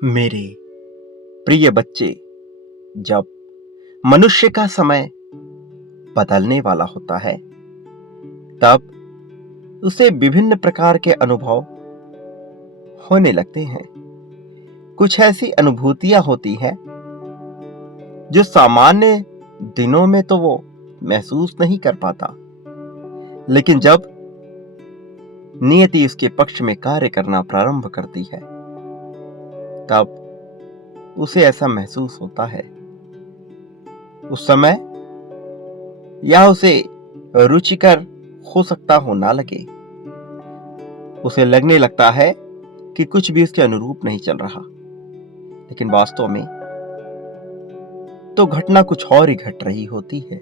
मेरे प्रिय बच्चे, जब मनुष्य का समय बदलने वाला होता है, तब उसे विभिन्न प्रकार के अनुभव होने लगते हैं। कुछ ऐसी अनुभूतियां होती हैं जो सामान्य दिनों में तो वो महसूस नहीं कर पाता, लेकिन जब नियति उसके पक्ष में कार्य करना प्रारंभ करती है, तब उसे ऐसा महसूस होता है। उस समय यह उसे रुचिकर हो सकता हो ना लगे, उसे लगने लगता है कि कुछ भी उसके अनुरूप नहीं चल रहा, लेकिन वास्तव में तो घटना कुछ और ही घट रही होती है।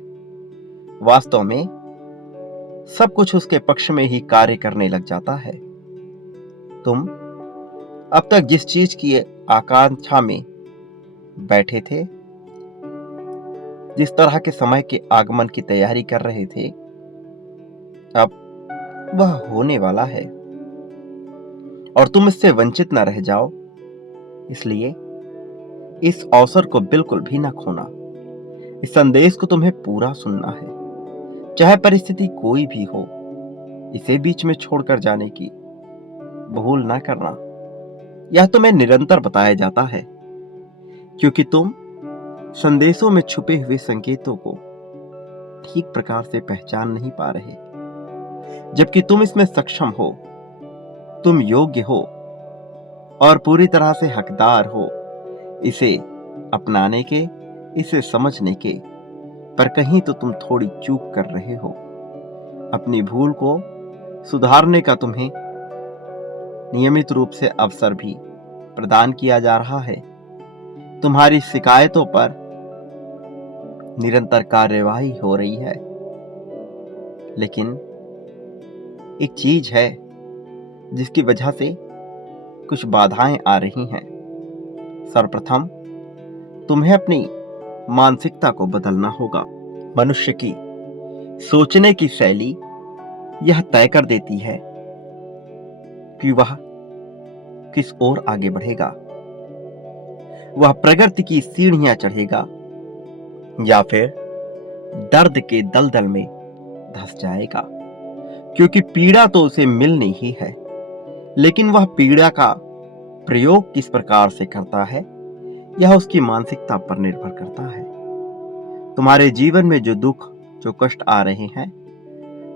वास्तव में सब कुछ उसके पक्ष में ही कार्य करने लग जाता है। तुम अब तक जिस चीज की आकांक्षा में बैठे थे, जिस तरह के समय के आगमन की तैयारी कर रहे थे, अब वह होने वाला है और तुम इससे वंचित न रह जाओ, इसलिए इस अवसर को बिल्कुल भी न खोना। इस संदेश को तुम्हें पूरा सुनना है, चाहे परिस्थिति कोई भी हो। इसे बीच में छोड़कर जाने की भूल ना करना। यह तुम्हें निरंतर बताया जाता है, क्योंकि तुम संदेशों में छुपे हुए संकेतों को ठीक प्रकार से पहचान नहीं पा रहे, जबकि तुम इसमें सक्षम हो। तुम योग्य हो और पूरी तरह से हकदार हो इसे अपनाने के, इसे समझने के। पर कहीं तो तुम थोड़ी चूक कर रहे हो। अपनी भूल को सुधारने का तुम्हें नियमित रूप से अवसर भी प्रदान किया जा रहा है। तुम्हारी शिकायतों पर निरंतर कार्यवाही हो रही है, लेकिन एक चीज है जिसकी वजह से कुछ बाधाएं आ रही हैं। सर्वप्रथम तुम्हें अपनी मानसिकता को बदलना होगा। मनुष्य की सोचने की शैली यह तय कर देती है कि वह किस ओर आगे बढ़ेगा। वह प्रगति की सीढ़ियां चढ़ेगा या फिर दर्द के दलदल में धंस जाएगा, क्योंकि पीड़ा तो उसे मिलनी ही है, लेकिन वह पीड़ा का प्रयोग किस प्रकार से करता है, यह उसकी मानसिकता पर निर्भर करता है। तुम्हारे जीवन में जो दुख, जो कष्ट आ रहे हैं,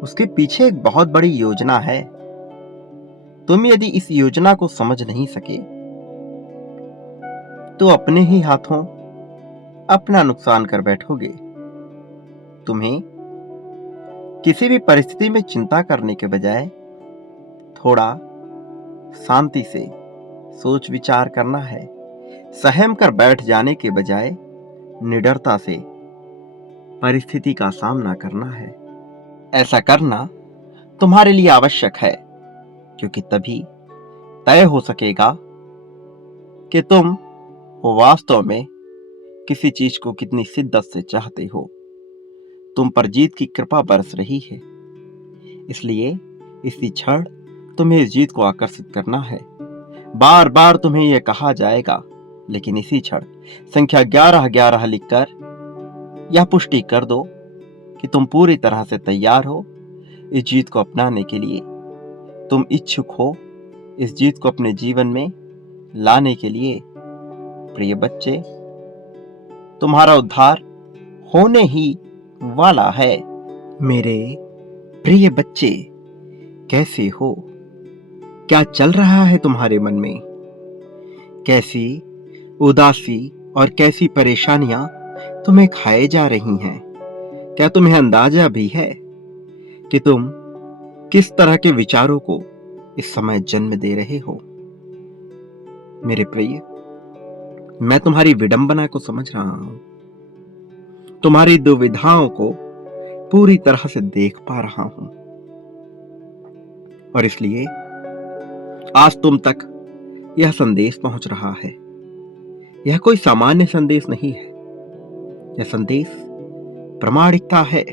उसके पीछे एक बहुत बड़ी योजना है। तुम यदि इस योजना को समझ नहीं सके, तो अपने ही हाथों अपना नुकसान कर बैठोगे। तुम्हें किसी भी परिस्थिति में चिंता करने के बजाय थोड़ा शांति से सोच विचार करना है। सहम कर बैठ जाने के बजाय निडरता से परिस्थिति का सामना करना है। ऐसा करना तुम्हारे लिए आवश्यक है, क्योंकि तभी तय हो सकेगा कि तुम वास्तव में किसी चीज को कितनी शिद्दत से चाहते हो। तुम पर जीत की कृपा बरस रही है, इसलिए इसी क्षण तुम्हें इस जीत को आकर्षित करना है। बार बार तुम्हें यह कहा जाएगा, लेकिन इसी क्षण संख्या 1111 लिखकर यह पुष्टि कर दो कि तुम पूरी तरह से तैयार हो इस जीत को अपनाने के लिए। तुम इच्छुक हो इस जीत को अपने जीवन में लाने के लिए। प्रिय बच्चे, तुम्हारा उद्धार होने ही वाला है। मेरे प्रिय बच्चे, कैसे हो? क्या चल रहा है तुम्हारे मन में? कैसी उदासी और कैसी परेशानियां तुम्हें खाए जा रही हैं? क्या तुम्हें अंदाजा भी है कि तुम किस तरह के विचारों को इस समय जन्म दे रहे हो? मेरे प्रिय, मैं तुम्हारी विडंबना को समझ रहा हूं, तुम्हारी दुविधाओं को पूरी तरह से देख पा रहा हूं, और इसलिए आज तुम तक यह संदेश पहुंच रहा है। यह कोई सामान्य संदेश नहीं है, यह संदेश प्रामाणिकता है।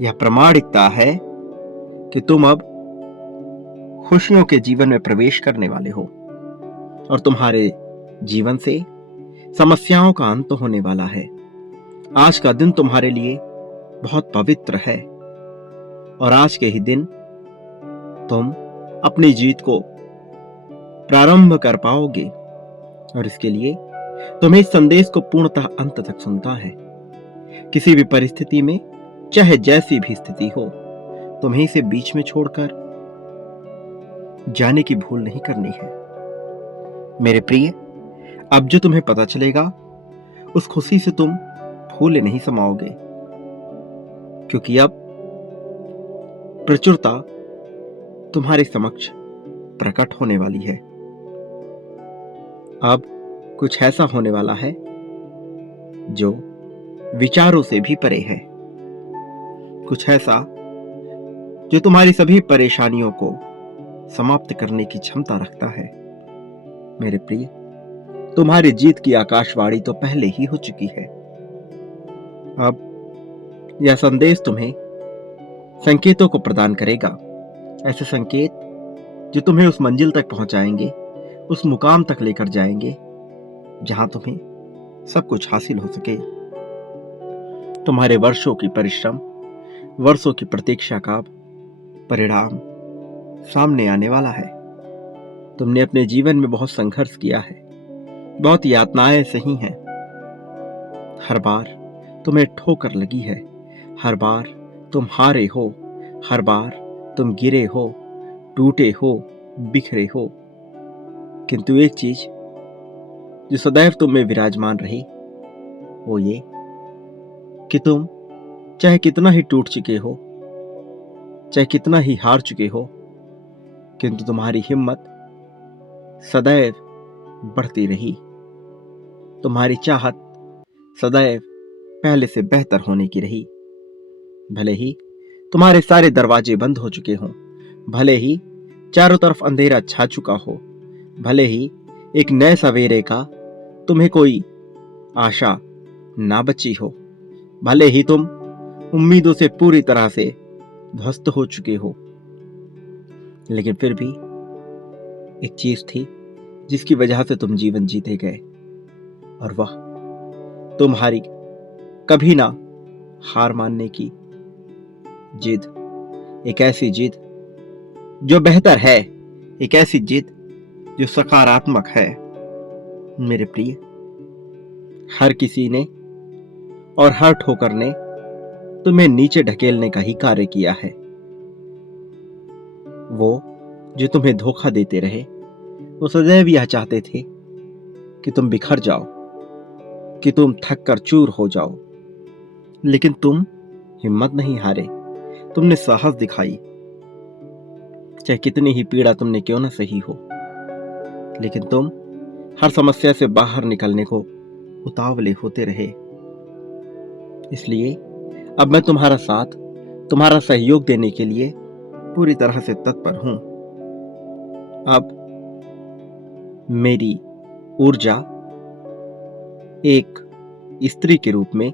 यह प्रामाणिकता है कि तुम अब खुशियों के जीवन में प्रवेश करने वाले हो, और तुम्हारे जीवन से समस्याओं का अंत होने वाला है। आज का दिन तुम्हारे लिए बहुत पवित्र है और आज के ही दिन तुम अपनी जीत को प्रारंभ कर पाओगे। और इसके लिए तुम्हें इस संदेश को पूर्णतः अंत तक सुनता है। किसी भी परिस्थिति में, चाहे जैसी भी स्थिति हो, तुम्हें इसे बीच में छोड़कर जाने की भूल नहीं करनी है। मेरे प्रिय, अब जो तुम्हें पता चलेगा उस खुशी से तुम फूले नहीं समाओगे, क्योंकि अब प्रचुरता तुम्हारे समक्ष प्रकट होने वाली है। अब कुछ ऐसा होने वाला है जो विचारों से भी परे है, कुछ ऐसा जो तुम्हारी सभी परेशानियों को समाप्त करने की क्षमता रखता है। मेरे प्रिय, तुम्हारी जीत की आकाशवाणी तो पहले ही हो चुकी है। अब यह संदेश तुम्हें संकेतों को प्रदान करेगा, ऐसे संकेत जो तुम्हें उस मंजिल तक पहुंचाएंगे, उस मुकाम तक लेकर जाएंगे जहां तुम्हें सब कुछ हासिल हो सके। तुम्हारे वर्षों की परिश्रम, वर्षों की प्रतीक्षा का परिणाम सामने आने वाला है। तुमने अपने जीवन में बहुत संघर्ष किया है, बहुत यातनाएं सही हैं। हर बार तुम्हें ठोकर लगी है, हर बार तुम हारे हो, हर बार तुम गिरे हो, टूटे हो, बिखरे हो। किंतु एक चीज जो सदैव तुम में विराजमान रही, वो ये कि तुम चाहे कितना ही टूट चुके हो, चाहे कितना ही हार चुके हो, किंतु तुम्हारी हिम्मत सदैव बढ़ती रही। तुम्हारी चाहत सदैव पहले से बेहतर होने की रही। भले ही तुम्हारे सारे दरवाजे बंद हो चुके हों, भले ही चारों तरफ अंधेरा छा चुका हो, भले ही एक नए सवेरे का तुम्हें कोई आशा ना बची हो, भले ही तुम उम्मीदों से पूरी तरह से ध्वस्त हो चुके हो, लेकिन फिर भी एक चीज थी जिसकी वजह से तुम जीवन जीते गए, और वह तुम्हारी कभी ना हार मानने की जिद। एक ऐसी जिद जो बेहतर है, एक ऐसी जिद जो सकारात्मक है। मेरे प्रिय, हर किसी ने और हर ठोकर ने तुम्हें नीचे ढकेलने का ही कार्य किया है। वो जो तुम्हें धोखा देते रहे, वो सदैव यह चाहते थे कि तुम बिखर जाओ, कि तुम थक कर चूर हो जाओ, लेकिन तुम हिम्मत नहीं हारे, तुमने साहस दिखाई। चाहे कितनी ही पीड़ा तुमने क्यों न सही हो, लेकिन तुम हर समस्या से बाहर निकलने को उतावले होते रहे। इसलिए अब मैं तुम्हारा साथ, तुम्हारा सहयोग देने के लिए पूरी तरह से तत्पर हूं। अब मेरी ऊर्जा एक स्त्री के रूप में,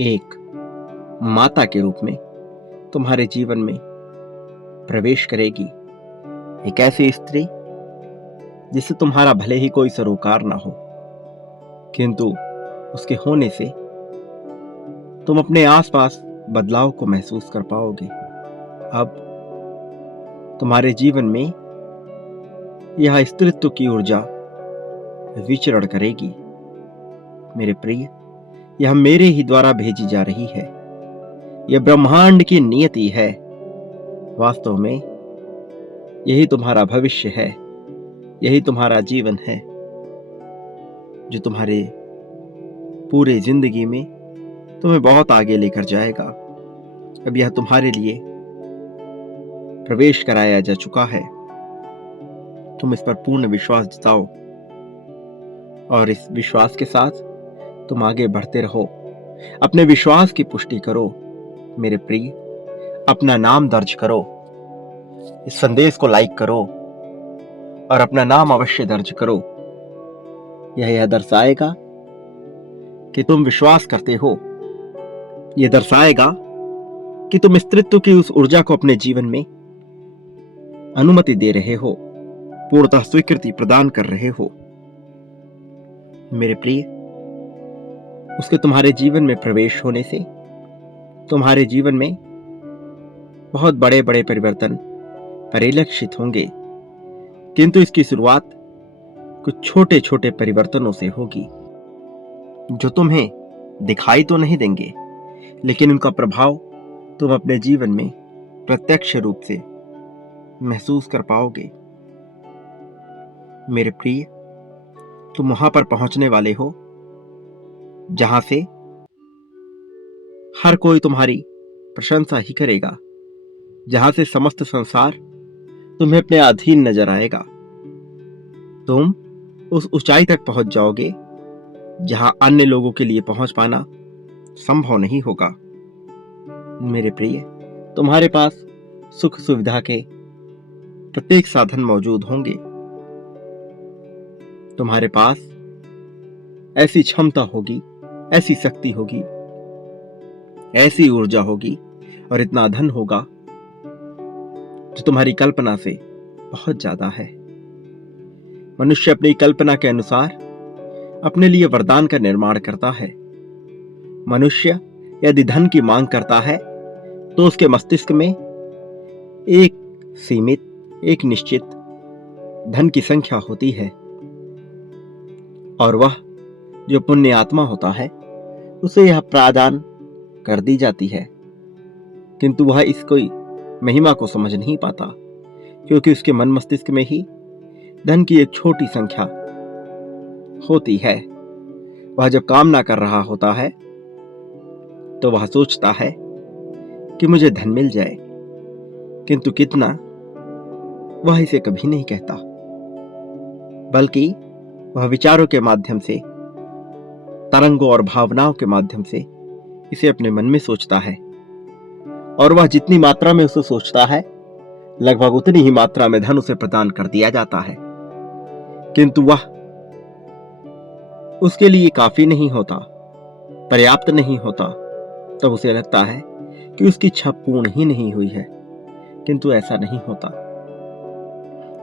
एक माता के रूप में तुम्हारे जीवन में प्रवेश करेगी। एक ऐसी स्त्री जिससे तुम्हारा भले ही कोई सरोकार ना हो, किंतु उसके होने से तुम अपने आसपास बदलाव को महसूस कर पाओगे। अब तुम्हारे जीवन में यह स्त्रीत्व की ऊर्जा विचरण करेगी। मेरे प्रिय, यह मेरे ही द्वारा भेजी जा रही है। यह ब्रह्मांड की नियति है। वास्तव में यही तुम्हारा भविष्य है, यही तुम्हारा जीवन है, जो तुम्हारे पूरे जिंदगी में तुम्हें बहुत आगे लेकर जाएगा। अब यह तुम्हारे लिए प्रवेश कराया जा चुका है। तुम इस पर पूर्ण विश्वास जताओ और इस विश्वास के साथ तुम आगे बढ़ते रहो। अपने विश्वास की पुष्टि करो। मेरे प्रिय, अपना नाम दर्ज करो, इस संदेश को लाइक करो और अपना नाम अवश्य दर्ज करो। यह दर्शाएगा कि तुम विश्वास करते हो। यह दर्शाएगा कि तुम स्त्रीत्व की उस ऊर्जा को अपने जीवन में अनुमति दे रहे हो, पूर्णतः स्वीकृति प्रदान कर रहे हो। मेरे प्रिय, उसके तुम्हारे जीवन में प्रवेश होने से तुम्हारे जीवन में बहुत बड़े बड़े परिवर्तन परिलक्षित होंगे, किंतु इसकी शुरुआत कुछ छोटे छोटे परिवर्तनों से होगी जो तुम्हें दिखाई तो नहीं देंगे, लेकिन उनका प्रभाव तुम अपने जीवन में प्रत्यक्ष रूप से महसूस कर पाओगे। मेरे प्रिय, तुम वहां पर पहुंचने वाले हो जहां से हर कोई तुम्हारी प्रशंसा ही करेगा, जहां से समस्त संसार तुम्हें अपने अधीन नजर आएगा। तुम उस ऊंचाई तक पहुंच जाओगे जहां अन्य लोगों के लिए पहुंच पाना संभव नहीं होगा। मेरे प्रिय, तुम्हारे पास सुख सुविधा के प्रत्येक साधन मौजूद होंगे। तुम्हारे पास ऐसी क्षमता होगी, ऐसी शक्ति होगी, ऐसी ऊर्जा होगी और इतना धन होगा जो तुम्हारी कल्पना से बहुत ज्यादा है। मनुष्य अपनी कल्पना के अनुसार अपने लिए वरदान का निर्माण करता है। मनुष्य यदि धन की मांग करता है तो उसके मस्तिष्क में एक सीमित, एक निश्चित धन की संख्या होती है, और वह जो पुण्य आत्मा होता है उसे यह प्रादान कर दी जाती है, किंतु वह इसको महिमा को समझ नहीं पाता, क्योंकि उसके मन मस्तिष्क में ही धन की एक छोटी संख्या होती है। वह जब कामना कर रहा होता है तो वह सोचता है कि मुझे धन मिल जाए, किंतु कितना वह इसे कभी नहीं कहता, बल्कि वह विचारों के माध्यम से, तरंगों और भावनाओं के माध्यम से इसे अपने मन में सोचता है, और वह जितनी मात्रा में उसे सोचता है लगभग उतनी ही मात्रा में धन उसे प्रदान कर दिया जाता है, किंतु वह उसके लिए काफी नहीं होता, पर्याप्त नहीं होता। तब उसे लगता है कि उसकी इच्छा पूर्ण ही नहीं हुई है, किंतु ऐसा नहीं होता।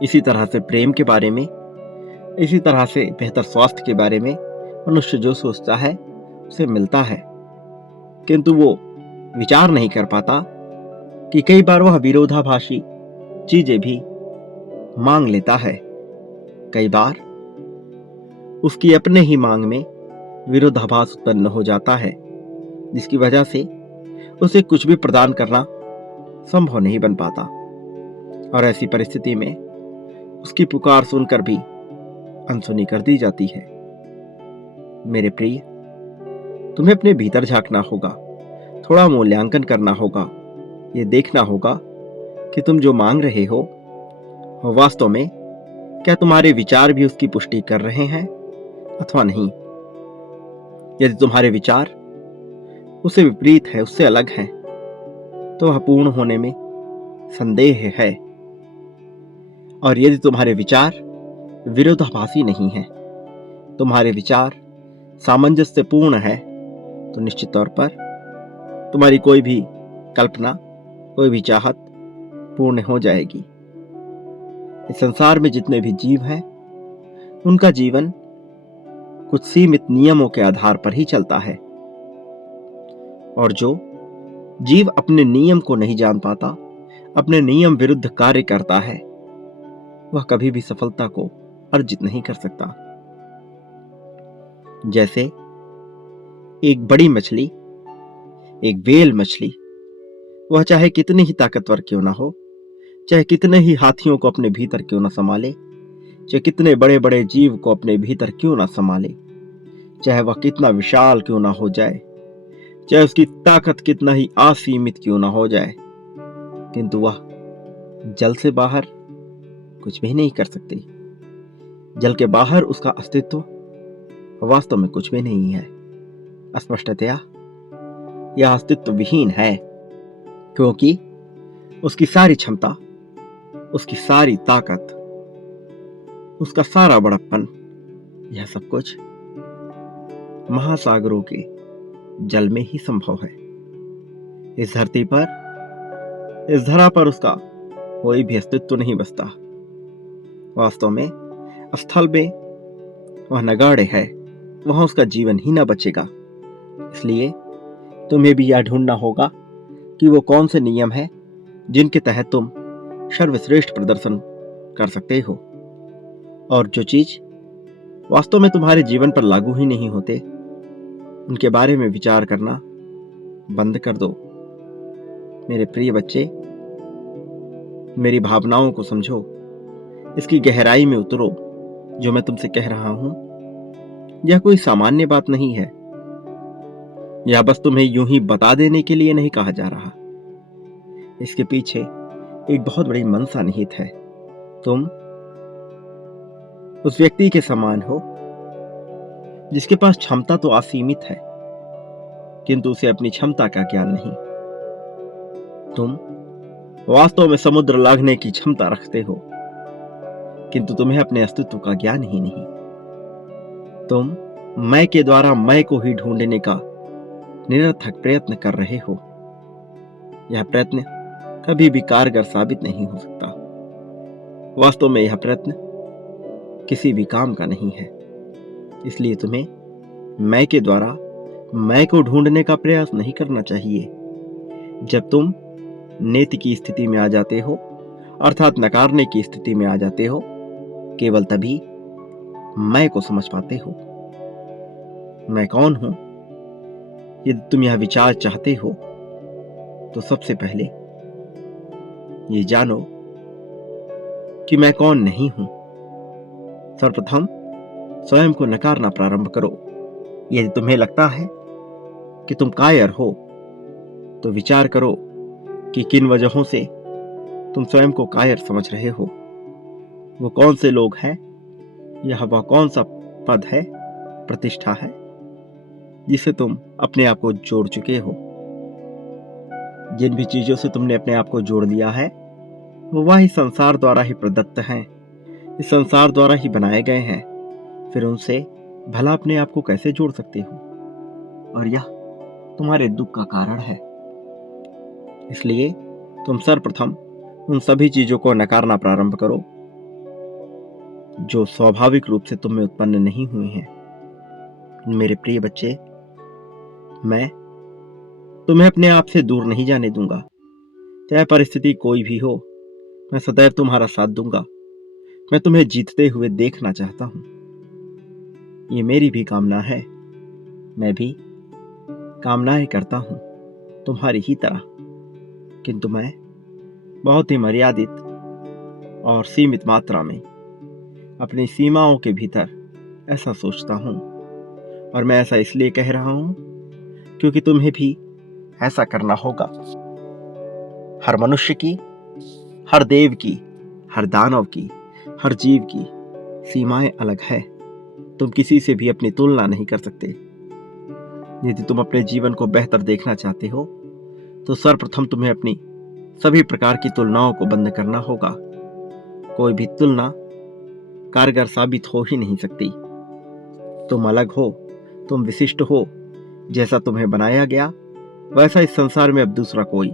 इसी तरह से प्रेम के बारे में, इसी तरह से बेहतर स्वास्थ्य के बारे में मनुष्य जो सोचता है उसे मिलता है, किंतु वो विचार नहीं कर पाता कि कई बार वह विरोधाभासी चीजें भी मांग लेता है। कई बार उसकी अपने ही मांग में विरोधाभास उत्पन्न हो जाता है, जिसकी वजह से उसे कुछ भी प्रदान करना संभव नहीं बन पाता, और ऐसी परिस्थिति में उसकी पुकार सुनकर भी अनसुनी कर दी जाती है। मेरे प्रिय, तुम्हें अपने भीतर झांकना होगा, थोड़ा मूल्यांकन करना होगा, ये देखना होगा कि तुम जो मांग रहे हो वास्तव में क्या तुम्हारे विचार भी उसकी पुष्टि कर रहे हैं अथवा नहीं। यदि तुम्हारे विचार उससे विपरीत है, उससे अलग हैं, तो वह पूर्ण होने में संदेह है, और यदि तुम्हारे विचार विरोधाभासी नहीं है, तुम्हारे विचार सामंजस्य पूर्ण है, तो निश्चित तौर पर तुम्हारी कोई भी कल्पना, कोई भी चाहत पूर्ण हो जाएगी। इस संसार में जितने भी जीव हैं उनका जीवन कुछ सीमित नियमों के आधार पर ही चलता है, और जो जीव अपने नियम को नहीं जान पाता, अपने नियम विरुद्ध कार्य करता है, वह कभी भी सफलता को अर्जित नहीं कर सकता। जैसे एक बड़ी मछली, एक व्हेल मछली, वह चाहे कितनी ही ताकतवर क्यों ना हो, चाहे कितने ही हाथियों को अपने भीतर क्यों ना संभाले, चाहे कितने बड़े बड़े जीव को अपने भीतर क्यों ना संभाले, चाहे वह कितना विशाल क्यों ना हो जाए, चाहे उसकी ताकत कितना ही असीमित क्यों ना हो जाए, किंतु वह जल से बाहर कुछ भी नहीं कर सकती। जल के बाहर उसका अस्तित्व वास्तव में कुछ भी नहीं है। स्पष्टतया यह अस्तित्व विहीन है, क्योंकि उसकी सारी क्षमता, उसकी सारी ताकत, उसका सारा बड़प्पन, यह सब कुछ महासागरों के जल में ही संभव है। इस धरती पर, इस धरा पर उसका कोई भी अस्तित्व नहीं बसता। वास्तव में स्थल में वह नगाड़े है, वहां उसका जीवन ही ना बचेगा। इसलिए तुम्हें भी यह ढूंढना होगा कि वो कौन से नियम है जिनके तहत तुम सर्वश्रेष्ठ प्रदर्शन कर सकते हो, और जो चीज वास्तव में तुम्हारे जीवन पर लागू ही नहीं होते उनके बारे में विचार करना बंद कर दो। मेरे प्रिय बच्चे, मेरी भावनाओं को समझो, इसकी गहराई में उतरो। जो मैं तुमसे कह रहा हूं यह कोई सामान्य बात नहीं है। यह बस तुम्हें यूं ही बता देने के लिए नहीं कहा जा रहा। इसके पीछे एक बहुत बड़ी मंशा निहित है। तुम उस व्यक्ति के समान हो जिसके पास क्षमता तो असीमित है, किंतु उसे अपनी क्षमता का ज्ञान नहीं। तुम वास्तव में समुद्र लांघने की क्षमता रखते हो, किंतु तुम्हें अपने अस्तित्व का ज्ञान ही नहीं। तुम मैं के द्वारा मैं को ही ढूंढने का निरर्थक प्रयत्न कर रहे हो। यह प्रयत्न कभी भी कारगर साबित नहीं हो सकता। वास्तव में यह प्रयत्न किसी भी काम का नहीं है। इसलिए तुम्हें मैं के द्वारा मैं को ढूंढने का प्रयास नहीं करना चाहिए। जब तुम नेति की स्थिति में आ जाते हो, अर्थात नकारने की स्थिति में आ जाते हो, केवल तभी मैं को समझ पाते हो। मैं कौन हूं? यदि तुम यह विचार चाहते हो तो सबसे पहले ये जानो कि मैं कौन नहीं हूं। सर्वप्रथम स्वयं को नकारना प्रारंभ करो। यदि तुम्हें लगता है कि तुम कायर हो तो विचार करो कि किन वजहों से तुम स्वयं को कायर समझ रहे हो। वो कौन से लोग हैं, यह वह कौन सा पद है, प्रतिष्ठा है जिसे तुम अपने आप को जोड़ चुके हो। जिन भी चीजों से तुमने अपने आप को जोड़ लिया है वो वह इस संसार द्वारा ही प्रदत्त हैं, इस संसार द्वारा ही बनाए गए हैं। फिर उनसे भला अपने आप को कैसे जोड़ सकते हो? और यह तुम्हारे दुख का कारण है। इसलिए तुम सर्वप्रथम उन सभी चीजों को नकारना प्रारंभ करो जो स्वाभाविक रूप से तुम में उत्पन्न नहीं हुई हैं। मेरे प्रिय बच्चे, मैं तुम्हें अपने आप से दूर नहीं जाने दूंगा। चाहे परिस्थिति कोई भी हो, मैं सदैव तुम्हारा साथ दूंगा। मैं तुम्हें जीतते हुए देखना चाहता हूं। ये मेरी भी कामना है। मैं भी कामनाएं करता हूं तुम्हारी ही तरह, किंतु मैं बहुत ही मर्यादित और सीमित मात्रा में अपनी सीमाओं के भीतर ऐसा सोचता हूं। और मैं ऐसा इसलिए कह रहा हूं क्योंकि तुम्हें भी ऐसा करना होगा। हर मनुष्य की, हर देव की, हर दानव की, हर जीव की सीमाएं अलग है। तुम किसी से भी अपनी तुलना नहीं कर सकते। यदि तुम अपने जीवन को बेहतर देखना चाहते हो तो सर्वप्रथम तुम्हें अपनी सभी प्रकार की तुलनाओं को बंद करना होगा। कोई भी तुलना कारगर साबित हो ही नहीं सकती। तुम अलग हो, तुम विशिष्ट हो। जैसा तुम्हें बनाया गया वैसा इस संसार में अब दूसरा कोई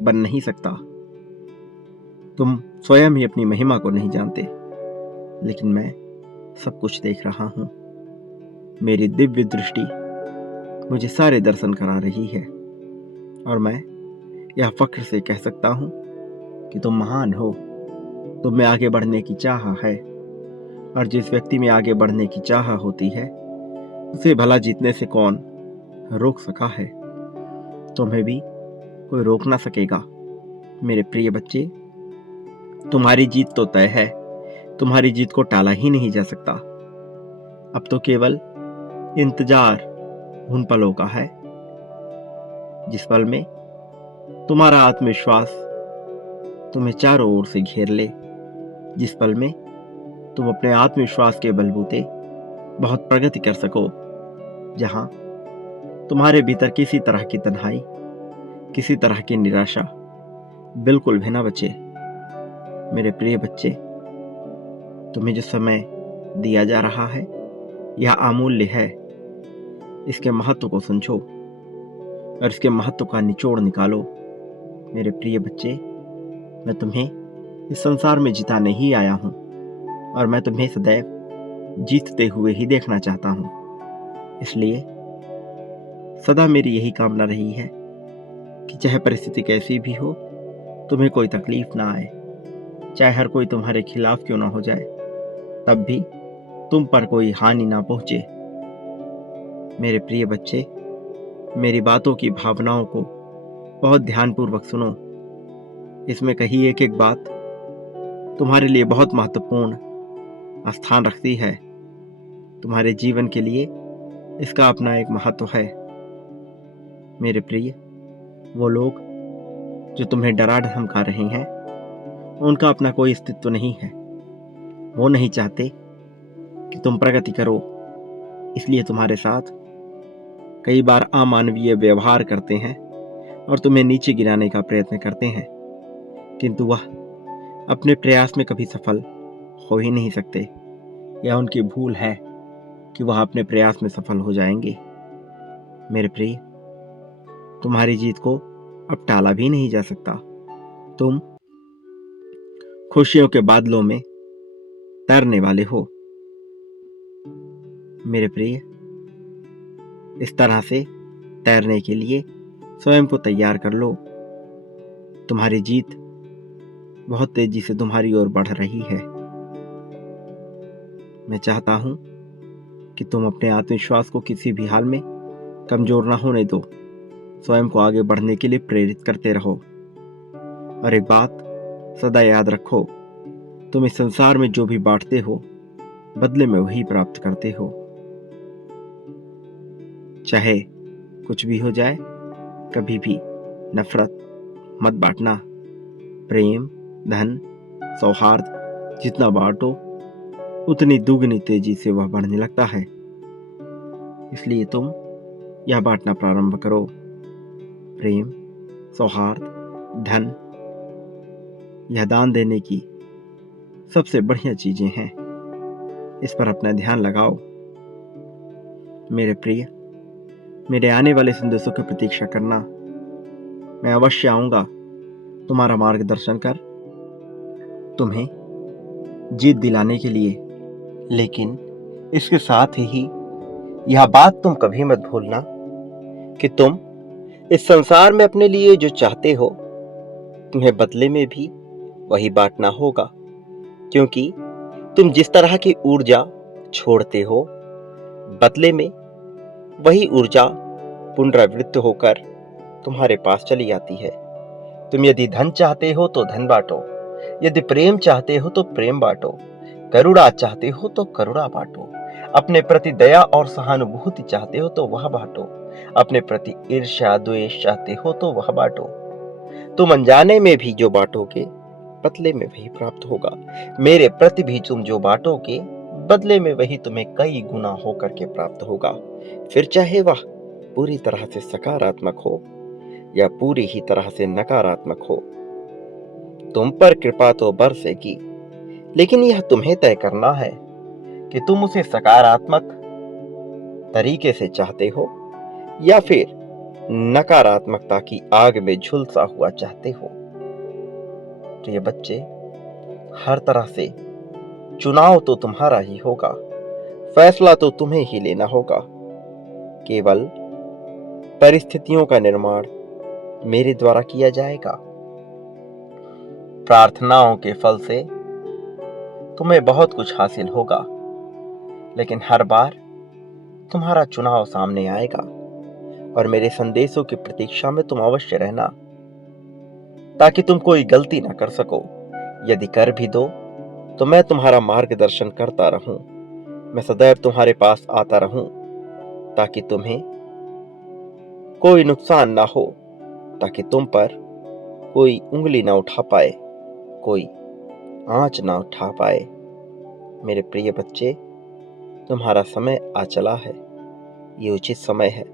बन नहीं सकता। तुम स्वयं ही अपनी महिमा को नहीं जानते, लेकिन मैं सब कुछ देख रहा हूं। मेरी दिव्य दृष्टि मुझे सारे दर्शन करा रही है, और मैं यह फख्र से कह सकता हूं कि तुम महान हो। तुम में आगे बढ़ने की चाह है, और जिस व्यक्ति में आगे बढ़ने की चाह होती है उसे भला जीतने से कौन रोक सका है? तुम्हें भी कोई रोक ना सकेगा। मेरे प्रिय बच्चे, तुम्हारी जीत तो तय है। तुम्हारी जीत को टाला ही नहीं जा सकता। अब तो केवल इंतजार उन पलों का है जिस पल में तुम्हारा आत्मविश्वास तुम्हें चारों ओर से घेर ले, जिस पल में तुम अपने आत्मविश्वास के बलबूते बहुत प्रगति कर सको, जहां तुम्हारे भीतर किसी तरह की तन्हाई, किसी तरह की निराशा बिल्कुल भी ना बचे। मेरे प्रिय बच्चे, तुम्हें जो समय दिया जा रहा है यह अमूल्य है। इसके महत्व को समझो और इसके महत्व का निचोड़ निकालो। मेरे प्रिय बच्चे, मैं तुम्हें इस संसार में जिताने ही आया हूं, और मैं तुम्हें सदैव जीतते हुए ही देखना चाहता हूं। इसलिए सदा मेरी यही कामना रही है कि चाहे परिस्थिति कैसी भी हो, तुम्हें कोई तकलीफ ना आए। चाहे हर कोई तुम्हारे खिलाफ क्यों ना हो जाए, तब भी तुम पर कोई हानि ना पहुंचे। मेरे प्रिय बच्चे, मेरी बातों की भावनाओं को बहुत ध्यानपूर्वक सुनो। इसमें कही एक एक बात तुम्हारे लिए बहुत महत्वपूर्ण स्थान रखती है। तुम्हारे जीवन के लिए इसका अपना एक महत्व है। मेरे प्रिय, वो लोग जो तुम्हें डरा धमका रहे हैं, उनका अपना कोई अस्तित्व नहीं है। वो नहीं चाहते कि तुम प्रगति करो, इसलिए तुम्हारे साथ कई बार अमानवीय व्यवहार करते हैं और तुम्हें नीचे गिराने का प्रयत्न करते हैं, किंतु वह अपने प्रयास में कभी सफल हो ही नहीं सकते। यह उनकी भूल है कि वह अपने प्रयास में सफल हो जाएंगे। मेरे प्रिय, तुम्हारी जीत को अब टाला भी नहीं जा सकता। तुम खुशियों के बादलों में तैरने वाले हो। मेरे प्रिय, इस तरह से तैरने के लिए स्वयं को तैयार कर लो। तुम्हारी जीत बहुत तेजी से तुम्हारी ओर बढ़ रही है। मैं चाहता हूं कि तुम अपने आत्मविश्वास को किसी भी हाल में कमजोर ना होने दो। स्वयं को आगे बढ़ने के लिए प्रेरित करते रहो। और एक बात सदा याद रखो, तुम इस संसार में जो भी बांटते हो, बदले में वही प्राप्त करते हो। चाहे कुछ भी हो जाए, कभी भी नफरत मत बांटना। प्रेम, धन, सौहार्द जितना बांटो, उतनी दुगनी तेजी से वह बढ़ने लगता है। इसलिए तुम यह बांटना प्रारंभ करो। प्रेम, सौहार्द, धन, यह दान देने की सबसे बढ़िया चीजें हैं। इस पर अपना ध्यान लगाओ। मेरे प्रिय, मेरे आने वाले संदेशों की प्रतीक्षा करना। मैं अवश्य आऊंगा तुम्हारा मार्गदर्शन कर, तुम्हें जीत दिलाने के लिए। लेकिन इसके साथ ही यह बात तुम कभी मत भूलना कि तुम इस संसार में अपने लिए जो चाहते हो, तुम्हें बदले में भी वही बांटना होगा। क्योंकि तुम जिस तरह की ऊर्जा छोड़ते हो, बदले में वही ऊर्जा पुनरावृत्त होकर तुम्हारे पास चली आती है। तुम यदि धन चाहते हो तो धन बांटो, यदि प्रेम चाहते हो तो प्रेम बांटो, करुणा चाहते हो तो करुणा बांटो, अपने प्रति दया और सहानुभूति चाहते हो तो वह बांटो, अपने प्रति ईर्ष्या द्वेष चाहते हो तो वह बांटो। तुम अनजाने में भी जो बांटोगे, बदले में वही प्राप्त होगा। मेरे प्रति भी तुम जो बांटोगे, बदले में वही तुम्हें कई गुना होकर के प्राप्त होगा। फिर चाहे वह पूरी तरह से सकारात्मक हो या पूरी ही तरह से नकारात्मक हो, तुम पर कृपा तो बरसेगी, लेकिन यह तुम्हें तय करना है कि तुम उसे सकारात्मक तरीके से चाहते हो या फिर नकारात्मकता की आग में झुलसा हुआ चाहते हो। तो ये बच्चे, हर तरह से चुनाव तो तुम्हारा ही होगा, फैसला तो तुम्हें ही लेना होगा। केवल परिस्थितियों का निर्माण मेरे द्वारा किया जाएगा। प्रार्थनाओं के फल से तुम्हें बहुत कुछ हासिल होगा, लेकिन हर बार तुम्हारा चुनाव सामने आएगा। और मेरे संदेशों की प्रतीक्षा में तुम अवश्य रहना, ताकि तुम कोई गलती ना कर सको। यदि कर भी दो तो मैं तुम्हारा मार्गदर्शन करता रहूं। मैं सदैव तुम्हारे पास आता रहूं, ताकि तुम्हें कोई नुकसान ना हो, ताकि तुम पर कोई उंगली ना उठा पाए, कोई आंच ना उठा पाए। मेरे प्रिय बच्चे, तुम्हारा समय आ चला है। ये उचित समय है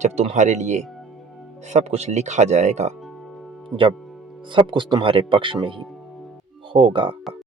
जब तुम्हारे लिए सब कुछ लिखा जाएगा, जब सब कुछ तुम्हारे पक्ष में ही होगा।